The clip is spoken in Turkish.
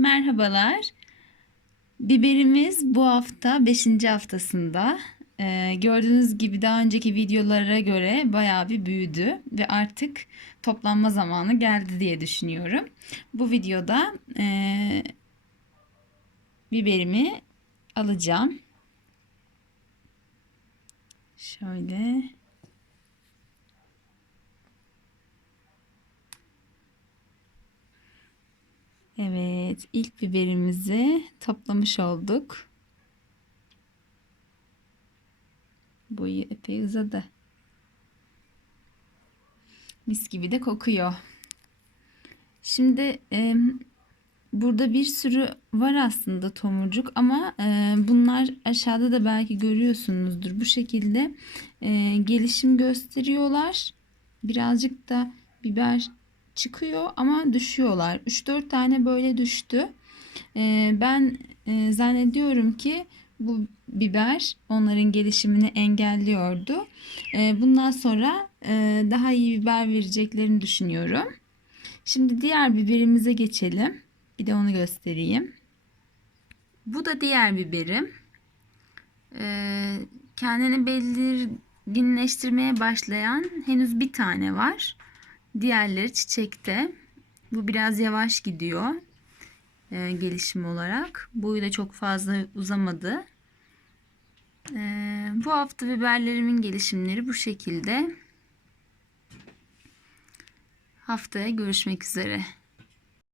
Merhabalar. Biberimiz bu hafta 5. haftasında. Ee, gördüğünüz gibi daha önceki videolara göre bayağı bir büyüdü ve artık toplanma zamanı geldi diye düşünüyorum. Bu videoda e, biberimi alacağım. Şöyle. Evet, ilk biberimizi toplamış olduk. Boyu epey uzadı. Mis gibi de kokuyor. Şimdi e, burada bir sürü var aslında tomurcuk ama e, bunlar aşağıda da belki görüyorsunuzdur. Bu şekilde e, gelişim gösteriyorlar. Birazcık da biber çıkıyor ama düşüyorlar. 3-4 tane böyle düştü. Ee, ben e, zannediyorum ki bu biber onların gelişimini engelliyordu. Ee, bundan sonra e, daha iyi biber vereceklerini düşünüyorum. Şimdi diğer biberimize geçelim. Bir de onu göstereyim. Bu da diğer biberim. Ee, kendini belirginleştirmeye başlayan henüz bir tane var. Diğerleri çiçekte. Bu biraz yavaş gidiyor e, gelişim olarak. Boyu da çok fazla uzamadı. E, bu hafta biberlerimin gelişimleri bu şekilde. Haftaya görüşmek üzere.